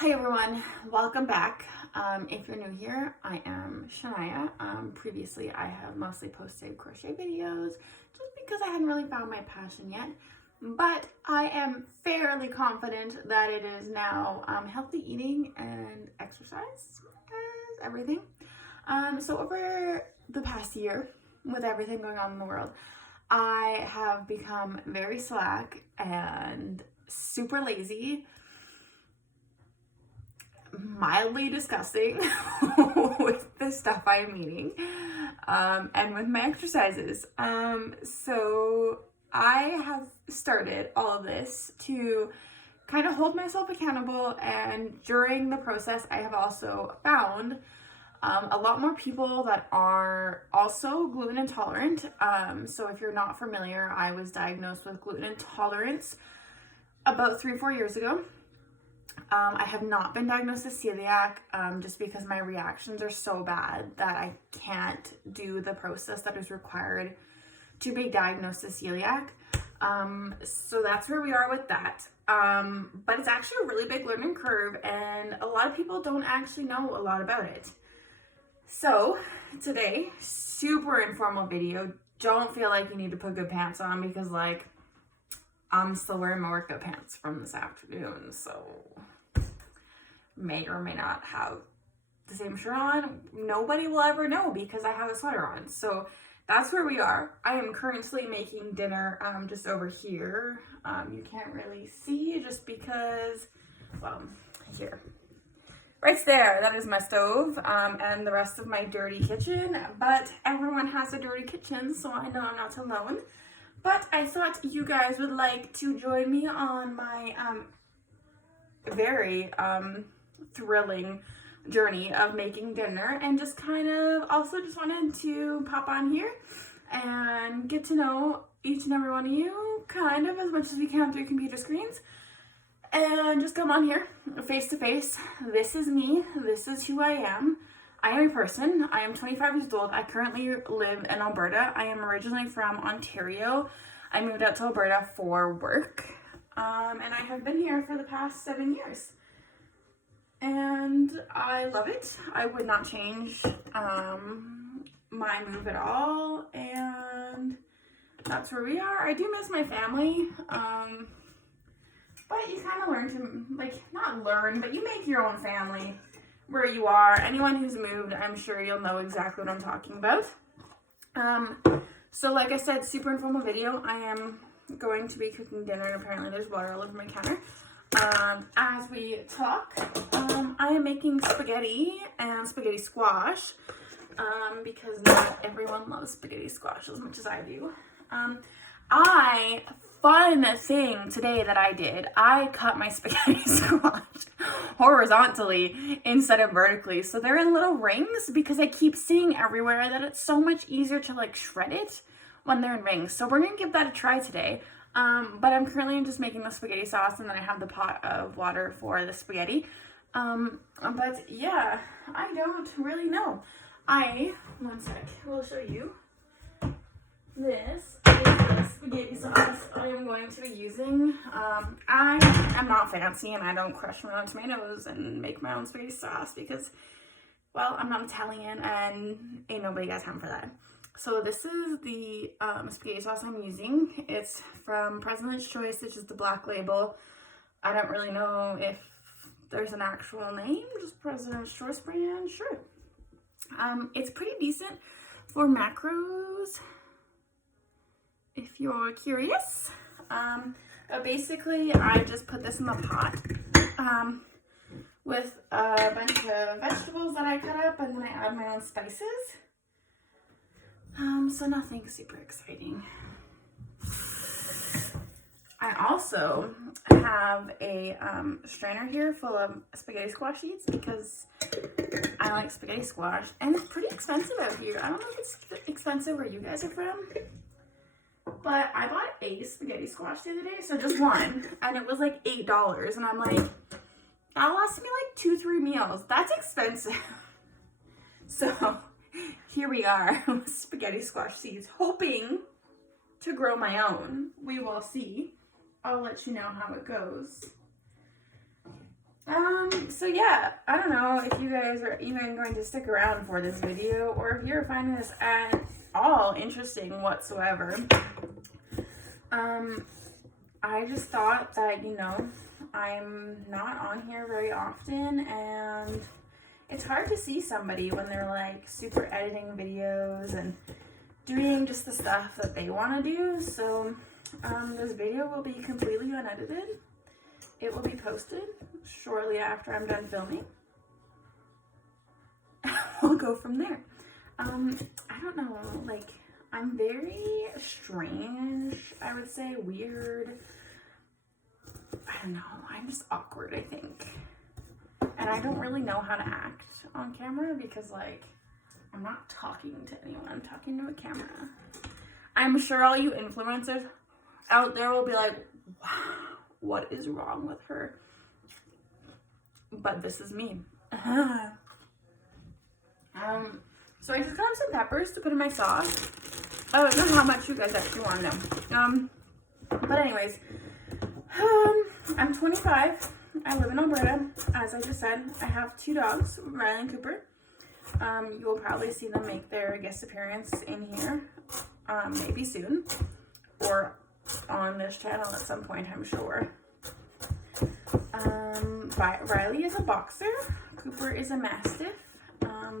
Hi everyone, welcome back. If you're new here, I am Shania. Previously, I have mostly posted crochet videos just because I hadn't really found my passion yet. But I am fairly confident that it is now healthy eating and exercise as everything. So over the past year, with everything going on in the world, I have become very slack and super lazy, mildly disgusting with the stuff I'm eating and with my exercises. So I have started all of this to kind of hold myself accountable, and during the process I have also found a lot more people that are also gluten intolerant. So if you're not familiar, I was diagnosed with gluten intolerance about 3-4 years ago. I have not been diagnosed with celiac just because my reactions are so bad that I can't do the process that is required to be diagnosed as celiac. So that's where we are with that. But it's actually a really big learning curve, and a lot of people don't actually know a lot about it. So today, super informal video. Don't feel like you need to put good pants on because I'm still wearing my workout pants from this afternoon, so may or may not have the same shirt on. Nobody will ever know because I have a sweater on. So that's where we are. I am currently making dinner just over here. You can't really see just because, well, here. Right there, that is my stove and the rest of my dirty kitchen. But everyone has a dirty kitchen, so I know I'm not alone. But I thought you guys would like to join me on my very thrilling journey of making dinner, and just kind of also just wanted to pop on here and get to know each and every one of you kind of as much as we can through computer screens, and just come on here face to face. This is me. This is who I am. I am a person. I am 25 years old. I currently live in Alberta. I am originally from Ontario. I moved out to Alberta for work, and I have been here for the past 7 years. And I love it. I would not change my move at all, and that's where we are. I do miss my family, but you kind of learn to, not learn, but you make your own family where you are. Anyone who's moved, I'm sure you'll know exactly what I'm talking about. So like I said, super informal video. I am going to be cooking dinner, and apparently there's water all over my counter. As we talk, I am making spaghetti and spaghetti squash, because not everyone loves spaghetti squash as much as I do. Fun thing today that I did, I cut my spaghetti squash horizontally instead of vertically. So they're in little rings because I keep seeing everywhere that it's so much easier to shred it when they're in rings. So we're going to give that a try today. But I'm currently just making the spaghetti sauce, and then I have the pot of water for the spaghetti. But yeah, I don't really know. One sec, we'll show you. This is the spaghetti sauce I am going to be using. I am not fancy, and I don't crush my own tomatoes and make my own spaghetti sauce because, well, I'm not Italian and ain't nobody got time for that. So this is the spaghetti sauce I'm using. It's from President's Choice, which is the black label. I don't really know if there's an actual name, just President's Choice brand, sure. It's pretty decent for macros, if you're curious. But basically, I just put this in the pot with a bunch of vegetables that I cut up, and then I add my own spices. So nothing super exciting. I also have a strainer here full of spaghetti squash seeds because I like spaghetti squash, and it's pretty expensive out here. I don't know if it's expensive where you guys are from, but I bought a spaghetti squash the other day, so just one, and it was like $8, and I'm like, that'll last me like 2-3 meals. That's expensive. So here we are with spaghetti squash seeds, hoping to grow my own. We will see. I'll let you know how it goes. So yeah, I don't know if you guys are even going to stick around for this video or if you're finding this at all interesting whatsoever. I just thought that, you know, I'm not on here very often, and it's hard to see somebody when they're like super editing videos and doing just the stuff that they want to do. So this video will be completely unedited. It will be posted shortly after I'm done filming. We'll go from there. I don't know, like, I'm very strange, I would say, weird. I don't know, I'm just awkward, I think. And I don't really know how to act on camera because, like, I'm not talking to anyone, I'm talking to a camera. I'm sure all you influencers out there will be like, wow, what is wrong with her? But this is me. So I just got some peppers to put in my sauce. I don't know how much you guys actually want to know. But anyways, I'm 25. I live in Alberta. As I just said, I have 2 dogs, Riley and Cooper. You will probably see them make their guest appearance in here, maybe soon, or on this channel at some point, I'm sure. Riley is a boxer. Cooper is a mastiff.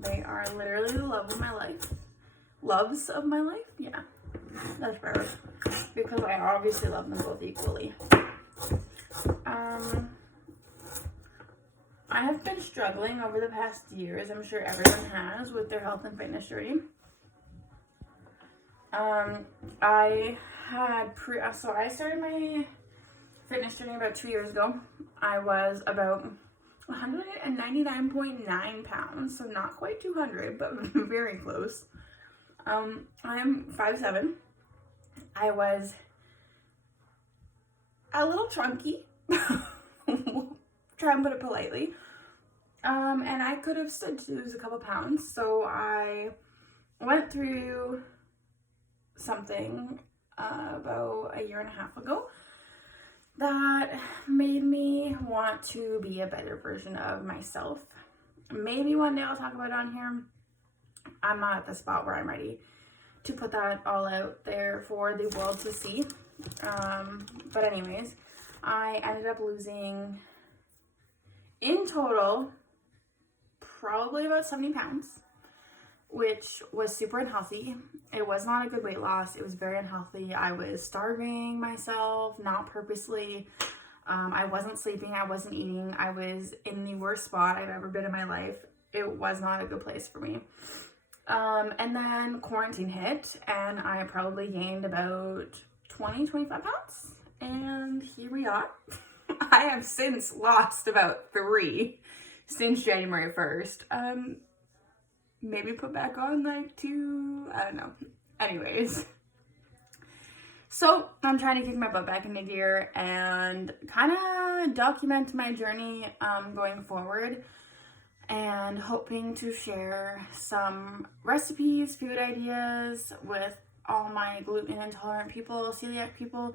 They are literally the love of my life. Loves of my life? Yeah, that's better. Because I obviously love them both equally. I have been struggling over the past years, I'm sure everyone has, with their health and fitness journey. I started my fitness journey about 2 years ago. I was about 199.9 pounds, so not quite 200, but very close. I'm 5'7". I was a little chunky, try and put it politely. And I could have stood to lose a couple pounds, so I went through something about a year and a half ago that made me want to be a better version of myself. Maybe one day I'll talk about it on here. I'm not at the spot where I'm ready to put that all out there for the world to see. But anyways, I ended up losing, in total, probably about 70 pounds, which was super unhealthy. It was not a good weight loss. It was very unhealthy. I was starving myself, not purposely. I wasn't sleeping. I wasn't eating. I was in the worst spot I've ever been in my life. It was not a good place for me. And then quarantine hit, and I probably gained about 20-25 pounds. And here we are. I have since lost about 3 since January 1st. Maybe put back on like 2, I don't know. Anyways, so I'm trying to kick my butt back into gear and kind of document my journey going forward, and hoping to share some recipes, food ideas with all my gluten intolerant people, celiac people,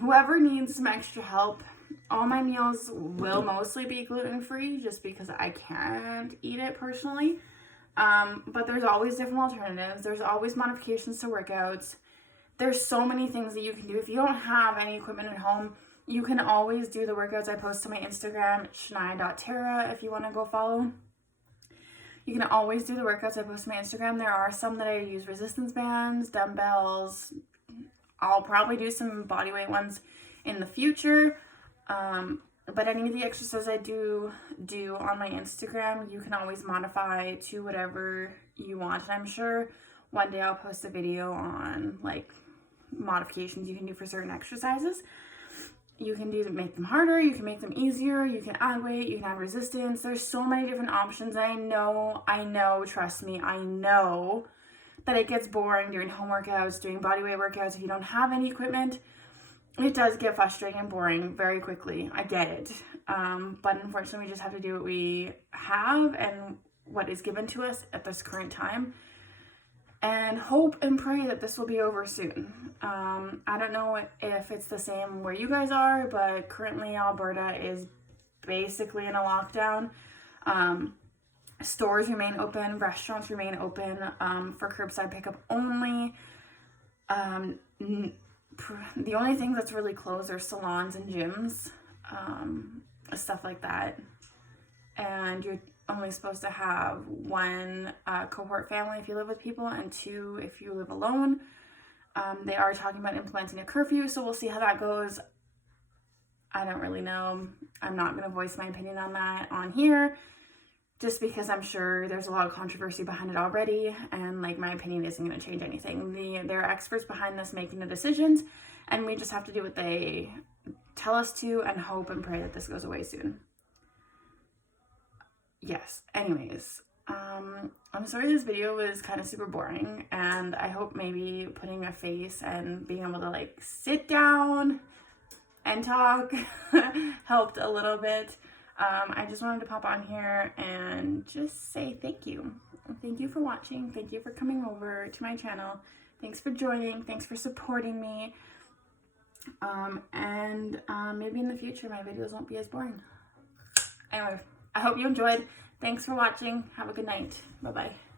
whoever needs some extra help. All my meals will mostly be gluten-free just because I can't eat it personally. But there's always different alternatives. There's always modifications to workouts. There's so many things that you can do. If you don't have any equipment at home, you can always do the workouts I post on my Instagram, shania.terra, if you want to go follow. You can always do the workouts I post on my Instagram. There are some that I use resistance bands, dumbbells. I'll probably do some bodyweight ones in the future. But any of the exercises I do on my Instagram, you can always modify to whatever you want. And I'm sure one day I'll post a video on like modifications you can do for certain exercises. You can make them harder, you can make them easier, you can add weight, you can add resistance. There's so many different options. I know, trust me, I know that it gets boring doing home workouts, doing bodyweight workouts if you don't have any equipment. It does get frustrating and boring very quickly. I get it. But unfortunately, we just have to do what we have and what is given to us at this current time, and hope and pray that this will be over soon. I don't know if it's the same where you guys are, but currently Alberta is basically in a lockdown. Stores remain open, restaurants remain open for curbside pickup only. The only thing that's really closed are salons and gyms, stuff like that. And you're only supposed to have one cohort family if you live with people, and 2 if you live alone. They are talking about implementing a curfew, so we'll see how that goes. I don't really know. I'm not going to voice my opinion on that on here, just because I'm sure there's a lot of controversy behind it already, and like my opinion isn't going to change anything. There are experts behind this making the decisions, and we just have to do what they tell us to and hope and pray that this goes away soon. Yes, anyways, I'm sorry this video was kind of super boring, and I hope maybe putting a face and being able to like sit down and talk helped a little bit. I just wanted to pop on here and just say thank you. Thank you for watching. Thank you for coming over to my channel. Thanks for joining. Thanks for supporting me. Maybe in the future my videos won't be as boring. Anyway, I hope you enjoyed. Thanks for watching. Have a good night. Bye-bye.